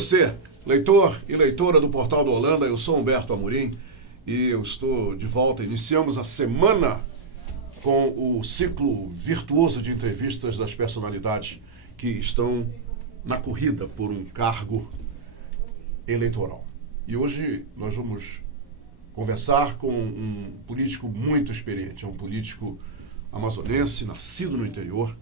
você, leitor e leitora do Portal do Holanda. Eu sou Humberto Amorim e eu estou de volta. Iniciamos a semana com o ciclo virtuoso de entrevistas das personalidades que estão na corrida por um cargo eleitoral. E hoje nós vamos conversar com um político muito experiente. É um político amazonense, nascido no interior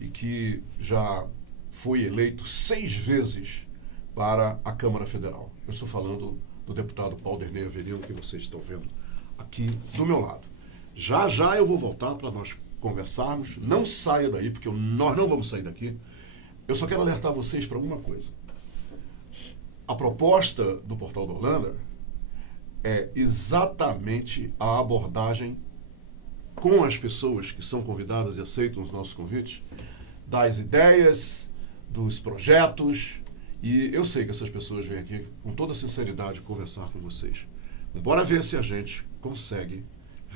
e que já foi eleito 6 vezes para a Câmara Federal. Eu estou falando do deputado Paulderney Avelino, que vocês estão vendo aqui do meu lado. Já já eu vou voltar para nós conversarmos. Não saia daí, porque nós não vamos sair daqui. Eu só quero alertar vocês para uma coisa. A proposta do Portal da Holanda é exatamente a abordagem com as pessoas que são convidadas e aceitam os nossos convites, das ideias, dos projetos, e eu sei que essas pessoas vêm aqui com toda sinceridade conversar com vocês. Bora ver se a gente consegue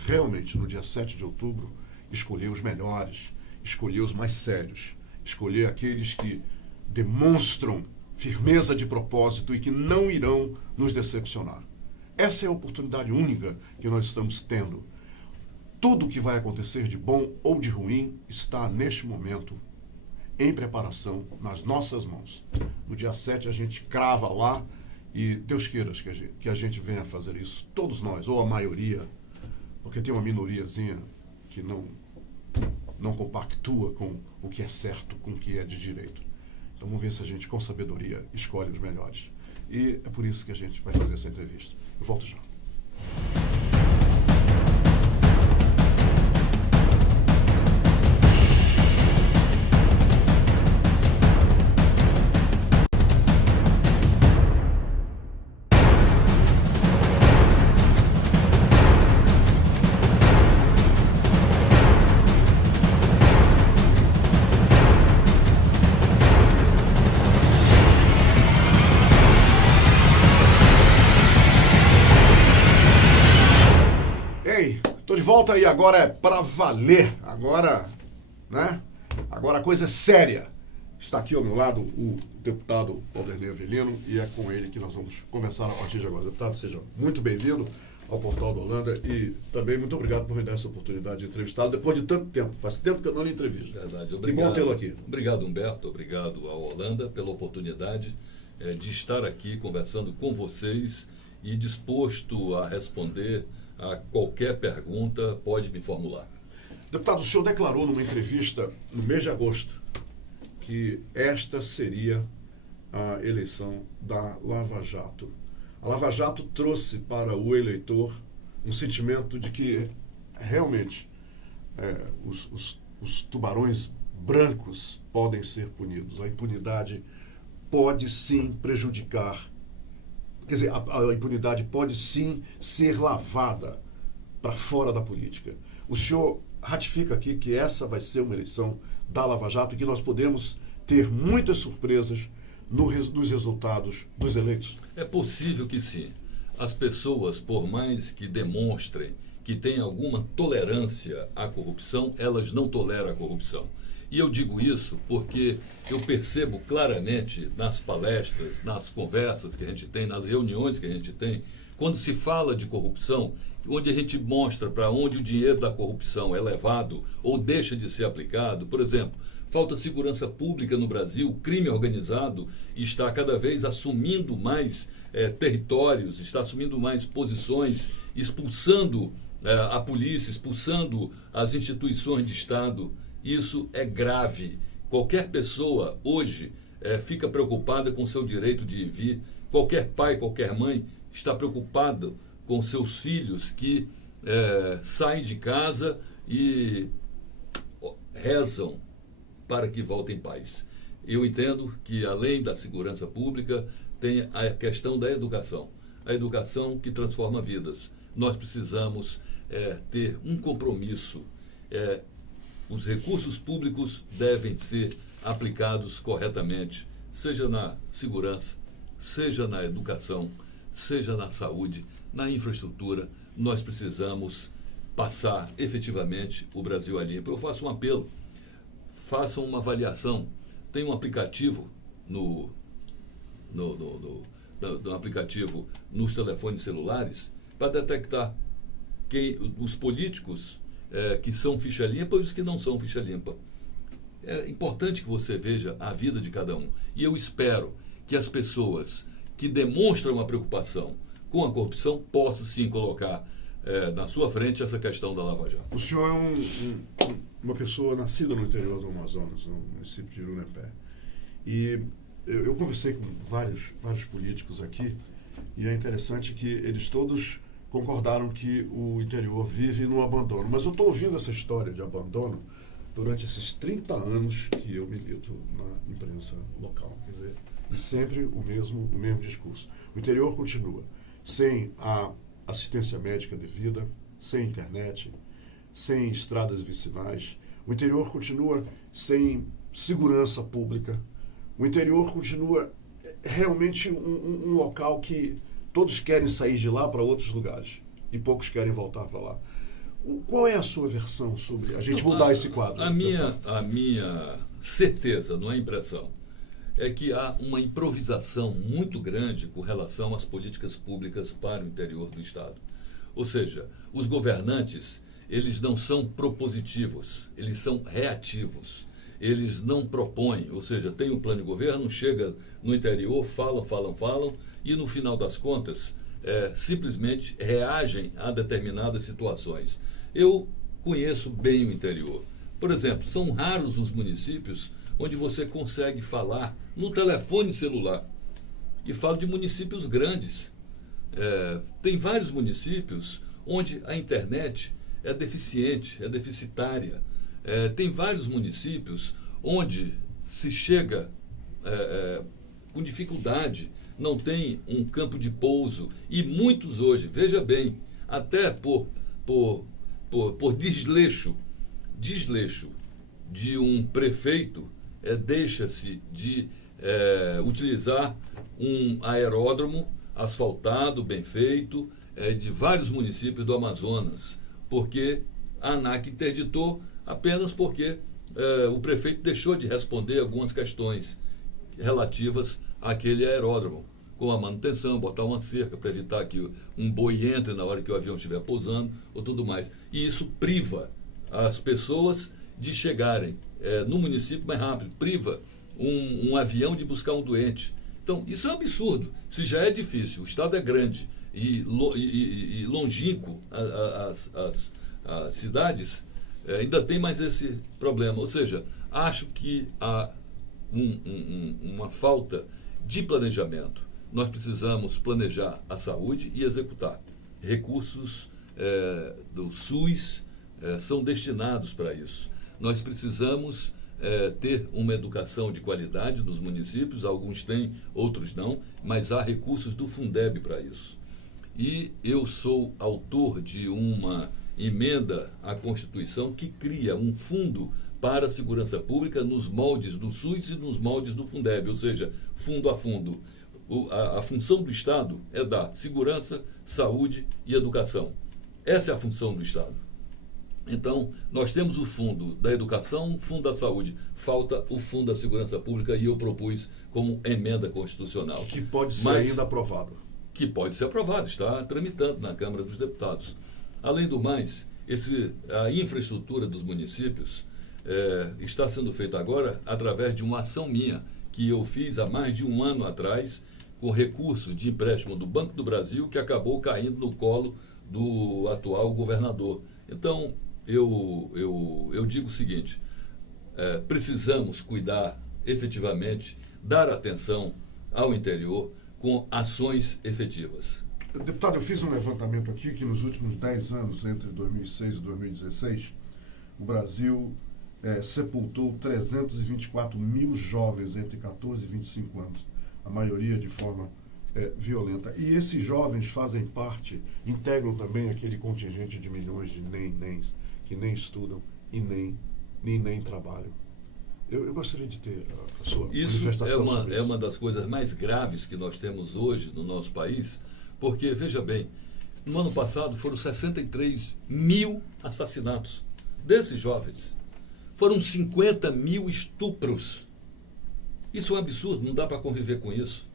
realmente, no dia 7 de outubro, escolher os melhores, escolher os mais sérios, escolher aqueles que demonstram firmeza de propósito e que não irão nos decepcionar. Essa é a oportunidade única que nós estamos tendo. Tudo o que vai acontecer de bom ou de ruim está, neste momento, em preparação nas nossas mãos. No dia 7 a gente crava lá e Deus queira que a gente venha fazer isso. Todos nós, ou a maioria, porque tem uma minoriazinha que não compactua com o que é certo, com o que é de direito. Então vamos ver se a gente, com sabedoria, escolhe os melhores. E é por isso que a gente vai fazer essa entrevista. Eu volto já. Volta aí, agora é para valer, agora, né? Agora a coisa é séria. Está aqui ao meu lado o deputado Paulderney Avelino e é com ele que nós vamos conversar a partir de agora. Deputado, seja muito bem-vindo ao Portal da Holanda e também muito obrigado por me dar essa oportunidade de entrevistá-lo depois de tanto tempo. Faz tempo que eu não lhe entrevisto. Verdade, obrigado. Que bom tê-lo aqui. Obrigado, Humberto, obrigado ao Holanda pela oportunidade de estar aqui conversando com vocês e disposto a responder a qualquer pergunta, pode me formular. Deputado, o senhor declarou numa entrevista no mês de agosto que esta seria a eleição da Lava Jato. A Lava Jato trouxe para o eleitor um sentimento de que realmente os tubarões brancos podem ser punidos. A impunidade pode sim prejudicar. Quer dizer, a impunidade pode sim ser lavada para fora da política. O senhor ratifica aqui que essa vai ser uma eleição da Lava Jato e que nós podemos ter muitas surpresas nos resultados dos eleitos? É possível que sim. As pessoas, por mais que demonstrem que têm alguma tolerância à corrupção, elas não toleram a corrupção. E eu digo isso porque eu percebo claramente nas palestras, nas conversas que a gente tem, nas reuniões que a gente tem, quando se fala de corrupção, onde a gente mostra para onde o dinheiro da corrupção é levado ou deixa de ser aplicado. Por exemplo, falta segurança pública no Brasil, o crime organizado está cada vez assumindo mais territórios, está assumindo mais posições, expulsando a polícia, expulsando as instituições de Estado. Isso é grave. Qualquer pessoa hoje fica preocupada com seu direito de ir e vir. Qualquer pai, qualquer mãe está preocupado com seus filhos que saem de casa e rezam para que voltem em paz. Eu entendo que, além da segurança pública, tem a questão da educação. A educação que transforma vidas. Nós precisamos ter um compromisso. Os recursos públicos devem ser aplicados corretamente, seja na segurança, seja na educação, seja na saúde, na infraestrutura. Nós precisamos passar efetivamente o Brasil a limpo. Eu faço um apelo, façam uma avaliação. Tem um aplicativo no no aplicativo nos telefones celulares para detectar os políticos que são ficha limpa e os que não são ficha limpa. É importante que você veja a vida de cada um. E eu espero que as pessoas que demonstram uma preocupação com a corrupção possam sim colocar na sua frente essa questão da Lava Jato. O senhor é uma pessoa nascida no interior do Amazonas, no município de Jurunepé. E eu conversei com vários políticos aqui, e é interessante que eles todos concordaram que o interior vive no abandono. Mas eu estou ouvindo essa história de abandono durante esses 30 anos que eu milito na imprensa local. Quer dizer, e sempre o mesmo discurso. O interior continua sem a assistência médica devida, sem internet, sem estradas vicinais. O interior continua sem segurança pública. O interior continua realmente um local que todos querem sair de lá para outros lugares e poucos querem voltar para lá. Qual é a sua versão sobre a gente mudar esse quadro? A minha certeza, não é impressão, é que há uma improvisação muito grande com relação às políticas públicas para o interior do Estado. Ou seja, os governantes, eles não são propositivos, eles são reativos. Eles não propõem, ou seja, tem um plano de governo, chega no interior, falam, e no final das contas, simplesmente reagem a determinadas situações. Eu conheço bem o interior. Por exemplo, são raros os municípios onde você consegue falar no telefone celular. E falo de municípios grandes. Tem vários municípios onde a internet é deficiente, é deficitária. Tem vários municípios onde se chega com dificuldade, não tem um campo de pouso. E muitos hoje, veja bem, até por desleixo de um prefeito, deixa-se de utilizar um aeródromo asfaltado, bem feito, de vários municípios do Amazonas, porque a ANAC interditou apenas porque o prefeito deixou de responder algumas questões relativas àquele aeródromo, com a manutenção, botar uma cerca para evitar que um boi entre na hora que o avião estiver pousando ou tudo mais. E isso priva as pessoas de chegarem no município mais rápido, priva um avião de buscar um doente. Então, isso é um absurdo. Se já é difícil, o Estado é grande e longínquo, as cidades, ainda tem mais esse problema. Ou seja, acho que há uma falta de planejamento. Nós precisamos planejar a saúde e executar. Recursos do SUS são destinados para isso. Nós precisamos ter uma educação de qualidade dos municípios, alguns têm, outros não, mas há recursos do Fundeb para isso. E eu sou autor de uma emenda à Constituição que cria um fundo para a segurança pública nos moldes do SUS e nos moldes do Fundeb, ou seja, fundo a fundo. A função do Estado é dar segurança, saúde e educação. Essa é a função do Estado. Então, nós temos o fundo da educação, o fundo da saúde. Falta o fundo da segurança pública e eu propus como emenda constitucional. Que pode ser ainda aprovado. Que pode ser aprovado, está tramitando na Câmara dos Deputados. Além do mais, a infraestrutura dos municípios está sendo feita agora através de uma ação minha, que eu fiz há mais de um ano atrás, com recursos de empréstimo do Banco do Brasil, que acabou caindo no colo do atual governador. Então, eu digo o seguinte, precisamos cuidar efetivamente, dar atenção ao interior com ações efetivas. Deputado, eu fiz um levantamento aqui que nos últimos 10 anos, entre 2006 e 2016, o Brasil sepultou 324 mil jovens entre 14 e 25 anos, a maioria de forma violenta. E esses jovens fazem parte, integram também aquele contingente de milhões de nenéns que nem estudam e nem trabalham. Eu gostaria de ter a sua manifestação sobre isso. É uma das coisas mais graves que nós temos hoje no nosso país, porque, veja bem, no ano passado foram 63 mil assassinatos desses jovens. Foram 50 mil estupros. Isso é um absurdo, não dá para conviver com isso.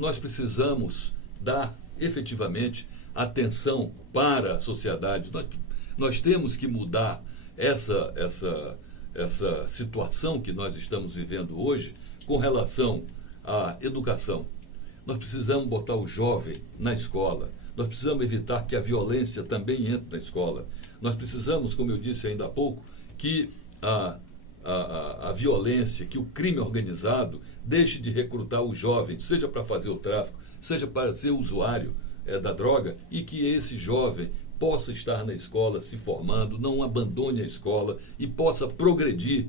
nós precisamos dar efetivamente atenção para a sociedade. Nós temos que mudar essa situação que nós estamos vivendo hoje com relação à educação. Nós precisamos botar o jovem na escola. Nós precisamos evitar que a violência também entre na escola. Nós precisamos, como eu disse ainda há pouco, que a violência, que o crime organizado deixe de recrutar os jovens, seja para fazer o tráfico, seja para ser usuário da droga, e que esse jovem possa estar na escola se formando, não abandone a escola e possa progredir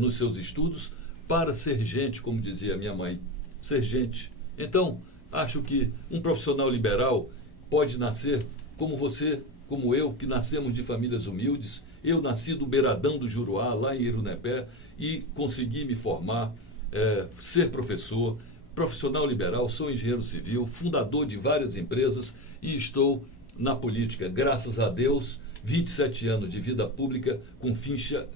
nos seus estudos para ser gente, como dizia a minha mãe, ser gente. Então, acho que um profissional liberal pode nascer como você, como eu, que nascemos de famílias humildes. Eu nasci do beiradão do Juruá, lá em Irunepé, e consegui me formar, ser professor, profissional liberal, sou engenheiro civil, fundador de várias empresas e estou na política. Graças a Deus, 27 anos de vida pública com ficha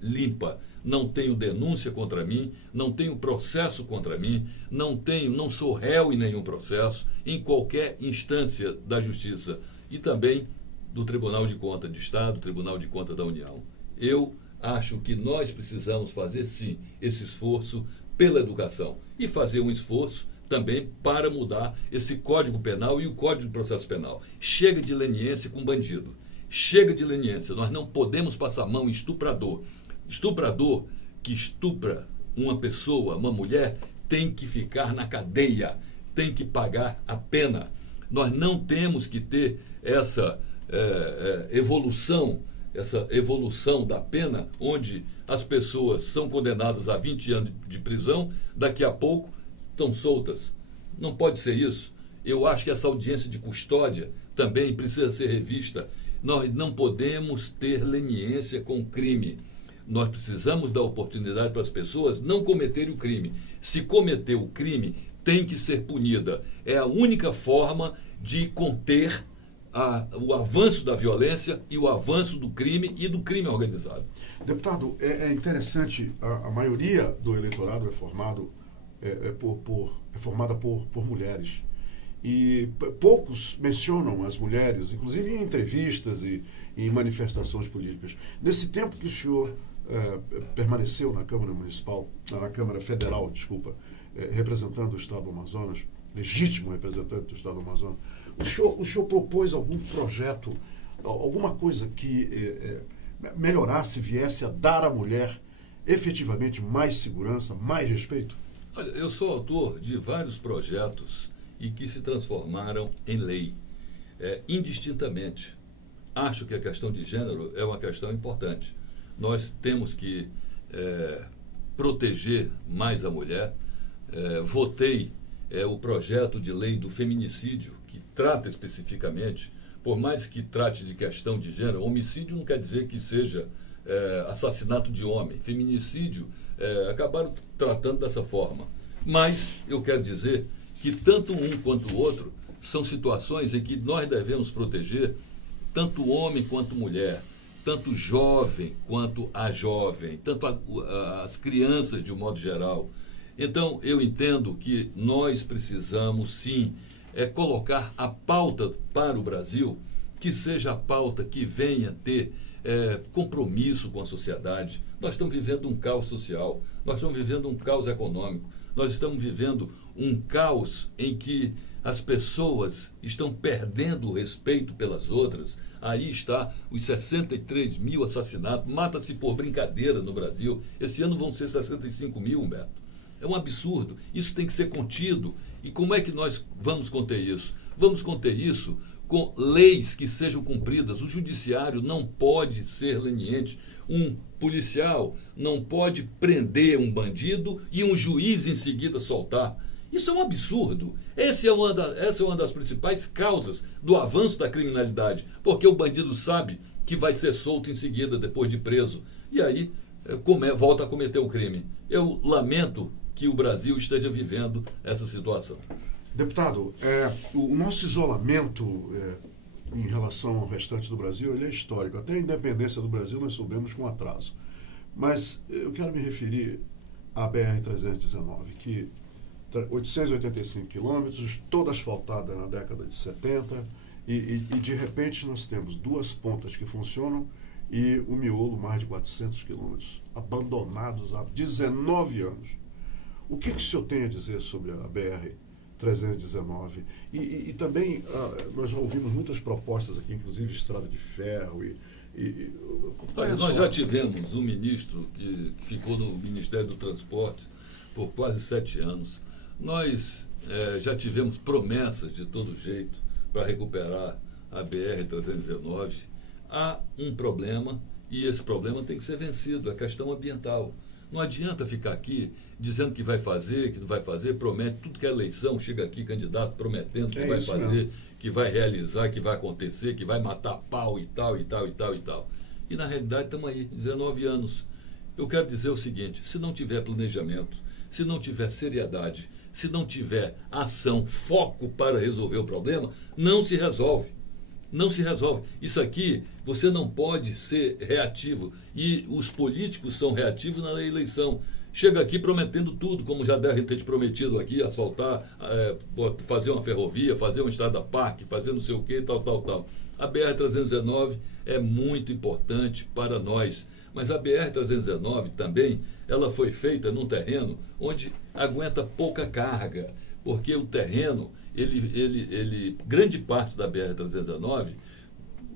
limpa. Não tenho denúncia contra mim, não tenho processo contra mim, não sou réu em nenhum processo, em qualquer instância da Justiça e também do Tribunal de Contas do Estado, Tribunal de Contas da União. Eu acho que nós precisamos fazer, sim, esse esforço pela educação e fazer um esforço também para mudar esse Código Penal e o Código de Processo Penal. Chega de leniência com bandido. Chega de leniência. Nós não podemos passar a mão em estuprador. Estuprador que estupra uma pessoa, uma mulher, tem que ficar na cadeia, tem que pagar a pena. Nós não temos que ter essa evolução da pena, onde as pessoas são condenadas a 20 anos de prisão, daqui a pouco estão soltas. Não pode ser isso. Eu acho que essa audiência de custódia também precisa ser revista. Nós não podemos ter leniência com o crime. Nós precisamos dar oportunidade para as pessoas não cometerem o crime. Se cometer o crime, tem que ser punida. É a única forma de conter o avanço da violência e o avanço do crime e do crime organizado. Deputado, é interessante, a maioria do eleitorado é formada por mulheres. E poucos mencionam as mulheres, inclusive em entrevistas e em manifestações políticas. Nesse tempo que o senhor permaneceu na Câmara Municipal, na Câmara Federal, desculpa, representando o Estado do Amazonas, legítimo representante do Estado do Amazonas, o senhor propôs algum projeto, alguma coisa que melhorasse, viesse a dar à mulher efetivamente mais segurança, mais respeito? Olha, eu sou autor de vários projetos e que se transformaram em lei, indistintamente. Acho que a questão de gênero é uma questão importante. Nós temos que proteger mais a mulher. Votei o projeto de lei do feminicídio, que trata especificamente, por mais que trate de questão de gênero, homicídio não quer dizer que seja assassinato de homem. Feminicídio, acabaram tratando dessa forma. Mas eu quero dizer que tanto um quanto o outro são situações em que nós devemos proteger tanto homem quanto mulher, tanto jovem quanto a jovem, tanto as crianças de um modo geral. Então, eu entendo que nós precisamos, sim, colocar a pauta para o Brasil, que seja a pauta que venha ter compromisso com a sociedade. Nós estamos vivendo um caos social, nós estamos vivendo um caos econômico, nós estamos vivendo um caos em que as pessoas estão perdendo o respeito pelas outras. Aí está os 63 mil assassinatos, mata-se por brincadeira no Brasil. Esse ano vão ser 65 mil, Humberto. É um absurdo. Isso tem que ser contido. E como é que nós vamos conter isso? Vamos conter isso com leis que sejam cumpridas. O judiciário não pode ser leniente. Um policial não pode prender um bandido e um juiz em seguida soltar. Isso é um absurdo. Essa é uma das principais causas do avanço da criminalidade, porque o bandido sabe que vai ser solto em seguida, depois de preso, e aí volta a cometer o crime. Eu lamento que o Brasil esteja vivendo essa situação. Deputado, o nosso isolamento em relação ao restante do Brasil, ele é histórico. Até a independência do Brasil nós soubemos com atraso. Mas eu quero me referir à BR-319, que 885 quilômetros, toda asfaltada na década de 70, e de repente nós temos duas pontas que funcionam e o miolo, mais de 400 quilômetros, abandonados há 19 anos. O que o senhor tem a dizer sobre a BR-319? E também, nós já ouvimos muitas propostas aqui, inclusive estrada de ferro nós já tivemos um ministro que ficou no Ministério do Transporte por quase 7 anos. Nós já tivemos promessas de todo jeito para recuperar a BR-319. Há um problema e esse problema tem que ser vencido, a questão ambiental. Não adianta ficar aqui dizendo que vai fazer, que não vai fazer, promete, tudo que é eleição, chega aqui candidato prometendo que vai fazer, mesmo, que vai realizar, que vai acontecer, que vai matar pau e tal, e tal, e tal, e tal. E na realidade estamos aí, 19 anos. Eu quero dizer o seguinte, se não tiver planejamento, se não tiver seriedade, se não tiver ação, foco para resolver o problema, não se resolve. Não se resolve. Isso aqui, você não pode ser reativo. E os políticos são reativos na eleição. Chega aqui prometendo tudo, como já devem ter te prometido aqui, asfaltar, fazer uma ferrovia, fazer uma estrada-parque, fazer não sei o quê, tal. A BR-319 é muito importante para nós. Mas a BR-319 também, ela foi feita num terreno onde aguenta pouca carga. Porque o terreno, grande parte da BR-319,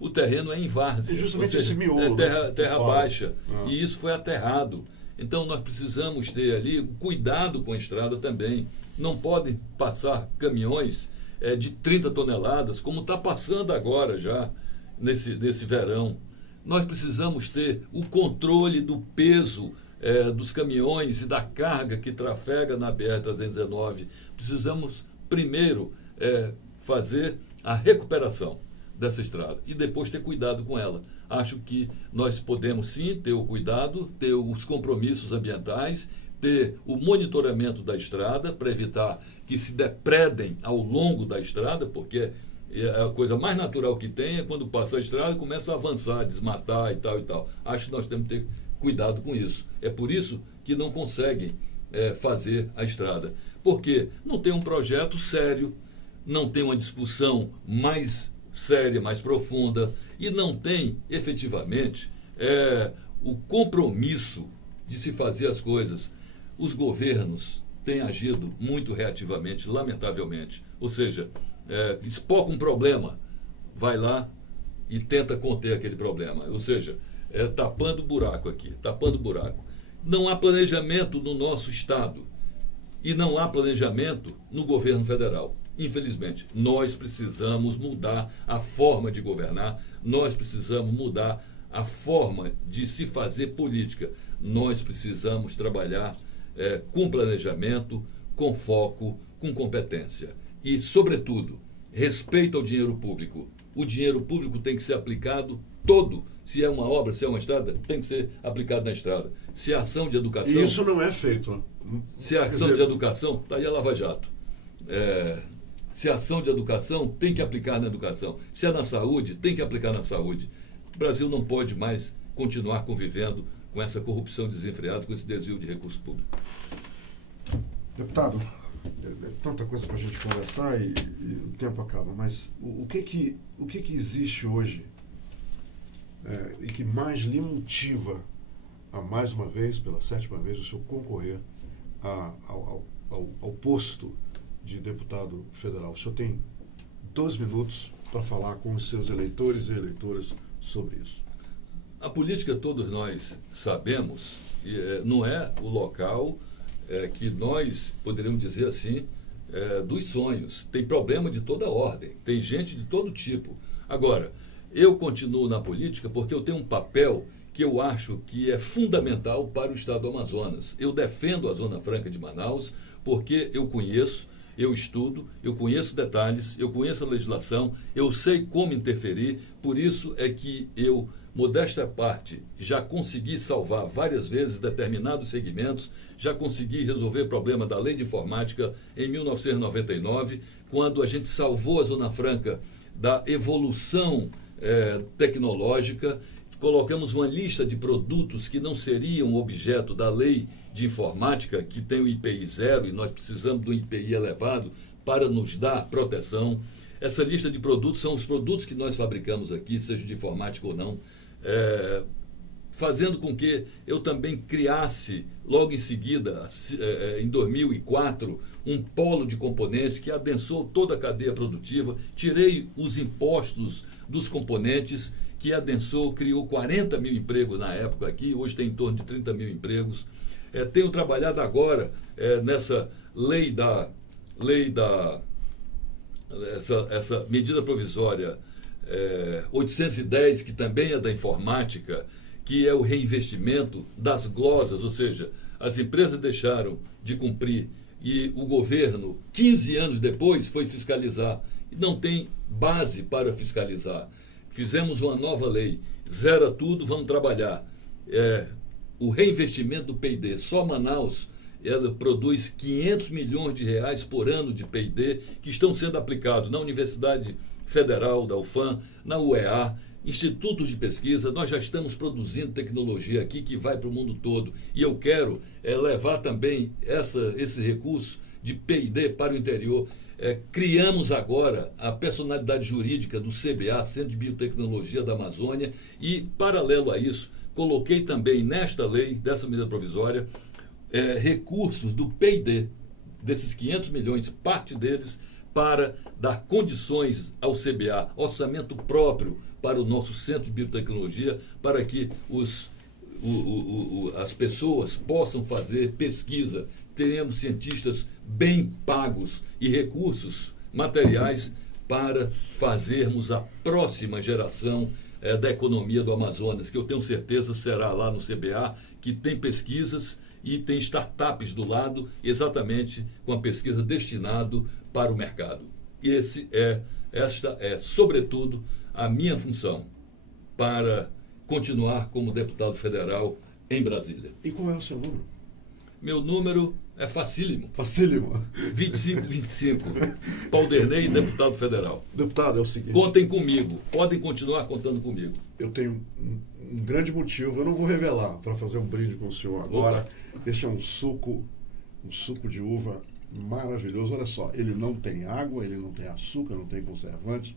o terreno é em várzea. E justamente esse miolo. É terra baixa. E isso foi aterrado. Então nós precisamos ter ali cuidado com a estrada também. Não podem passar caminhões de 30 toneladas, como está passando agora já, nesse verão. Nós precisamos ter o controle do peso dos caminhões e da carga que trafega na BR-319. Precisamos, primeiro, fazer a recuperação dessa estrada e depois ter cuidado com ela. Acho que nós podemos, sim, ter o cuidado, ter os compromissos ambientais, ter o monitoramento da estrada para evitar que se depredem ao longo da estrada, porque a coisa mais natural que tem é quando passa a estrada e começa a avançar, desmatar e tal e tal. Acho que nós temos que ter cuidado com isso. É por isso que não conseguem fazer a estrada. Porque não tem um projeto sério, não tem uma discussão mais séria, mais profunda, e não tem, efetivamente, o compromisso de se fazer as coisas. Os governos têm agido muito reativamente, lamentavelmente. Ou seja, espoca um problema, vai lá e tenta conter aquele problema. Ou seja, tapando buraco aqui, tapando buraco. Não há planejamento no nosso Estado e não há planejamento no governo federal. Infelizmente, nós precisamos mudar a forma de governar, nós precisamos mudar a forma de se fazer política. Nós precisamos trabalhar com planejamento, com foco, com competência. E, sobretudo, respeito ao dinheiro público. O dinheiro público tem que ser aplicado todo. Se é uma obra, se é uma estrada, tem que ser aplicado na estrada. Se é ação de educação... E isso não é feito. Se é ação de educação, está aí a Lava Jato. Se é ação de educação, tem que aplicar na educação. Se é na saúde, tem que aplicar na saúde. O Brasil não pode mais continuar convivendo com essa corrupção desenfreada, com esse desvio de recursos públicos. Deputado, tanta coisa para a gente conversar e o tempo acaba, mas o que existe hoje e que mais lhe motiva a, mais uma vez, pela 7ª vez, o senhor concorrer ao posto de deputado federal? O senhor tem 2 minutos para falar com os seus eleitores e eleitoras sobre isso. A política, todos nós sabemos, não é o local que nós poderíamos dizer assim, dos sonhos. Tem problema de toda ordem, tem gente de todo tipo. Agora, eu continuo na política porque eu tenho um papel que eu acho que é fundamental para o estado do Amazonas. Eu defendo a Zona Franca de Manaus porque eu conheço, eu estudo, eu conheço detalhes, eu conheço a legislação, eu sei como interferir, por isso é que eu, modesta à parte, já consegui salvar várias vezes determinados segmentos, já consegui resolver o problema da lei de informática em 1999, quando a gente salvou a Zona Franca da evolução tecnológica, colocamos uma lista de produtos que não seriam objeto da lei de informática, que tem o IPI 0, e nós precisamos do IPI elevado para nos dar proteção. Essa lista de produtos são os produtos que nós fabricamos aqui, seja de informática ou não, fazendo com que eu também criasse, logo em seguida, em 2004, um polo de componentes que adensou toda a cadeia produtiva. Tirei os impostos dos componentes, que adensou, criou 40 mil empregos na época aqui, hoje tem em torno de 30 mil empregos. Tenho trabalhado agora nessa essa medida provisória 810, que também é da informática, que é o reinvestimento das glosas, ou seja, as empresas deixaram de cumprir e o governo, 15 anos depois, foi fiscalizar. E não tem base para fiscalizar. Fizemos uma nova lei, zera tudo, vamos trabalhar. O reinvestimento do P&D, só Manaus, ela produz 500 milhões de reais por ano de P&D que estão sendo aplicados na Universidade Federal da UFAM, na UEA, institutos de pesquisa. Nós já estamos produzindo tecnologia aqui que vai para o mundo todo. E eu quero levar também esse recurso de P&D para o interior. Criamos agora a personalidade jurídica do CBA, Centro de Biotecnologia da Amazônia, e, paralelo a isso, coloquei também nesta lei, dessa medida provisória, recursos do P&D, desses 500 milhões, parte deles, para dar condições ao CBA, orçamento próprio para o nosso Centro de Biotecnologia, para que as pessoas possam fazer pesquisa. Teremos cientistas bem pagos e recursos materiais para fazermos a próxima geração da economia do Amazonas, que eu tenho certeza será lá no CBA, que tem pesquisas e tem startups do lado, exatamente com a pesquisa destinada para o mercado. E esta é, sobretudo, a minha função para continuar como deputado federal em Brasília. E qual é o seu número? Meu número é facílimo. Facílimo. 2525. Pauderney, deputado federal. Deputado, é o seguinte... Contem comigo. Podem continuar contando comigo. Eu tenho um grande motivo, eu não vou revelar, para fazer um brinde com o senhor agora. Opa. Este é um suco de uva maravilhoso. Olha só, ele não tem água, ele não tem açúcar, não tem conservante.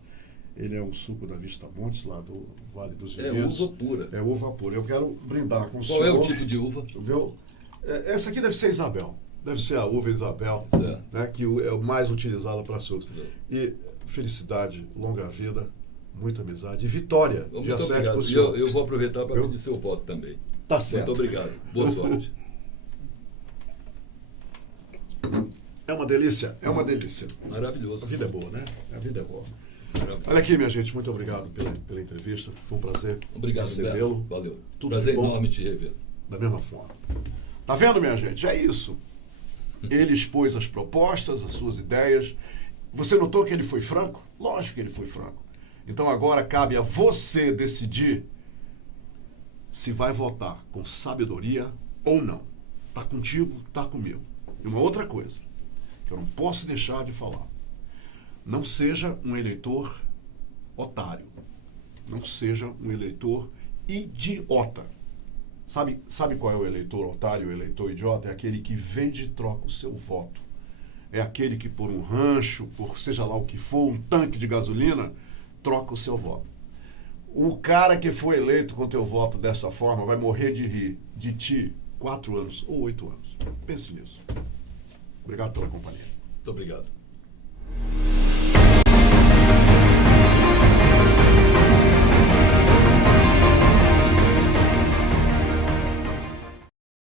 Ele é um suco da Vista Montes, lá do Vale dos Vinhedos. É uva pura. É uva pura. Eu quero brindar com o senhor. Qual é o tipo de uva? Viu? Essa aqui deve ser Isabel. Deve ser a uva Isabel, né, que é o mais utilizado para açúcar. E felicidade, longa vida, muita amizade e vitória. Muito dia 7 obrigado. pro senhor. Eu vou aproveitar para pedir seu voto também. Tá certo. Muito obrigado. Boa sorte. É uma delícia, é uma delícia. Maravilhoso. A vida é boa, né? A vida é boa. Maravilhoso. Olha aqui, minha gente, muito obrigado pela entrevista. Foi um prazer recebê-lo. Valeu. Tudo Prazer bom. enorme te rever. Da mesma forma. Tá vendo, minha gente? É isso. Ele expôs as propostas, as suas ideias. Você notou que ele foi franco? Lógico que ele foi franco. Então agora cabe a você decidir se vai votar com sabedoria ou não. Tá contigo, tá comigo. E uma outra coisa, que eu não posso deixar de falar. Não seja um eleitor otário. Não seja um eleitor idiota. Sabe qual é o eleitor otário, o eleitor idiota? É aquele que vende e troca o seu voto. É aquele que por um rancho, por seja lá o que for, um tanque de gasolina, troca o seu voto. O cara que foi eleito com teu voto dessa forma vai morrer de rir de ti 4 anos ou 8 anos. Pense nisso. Obrigado pela companhia. Muito obrigado.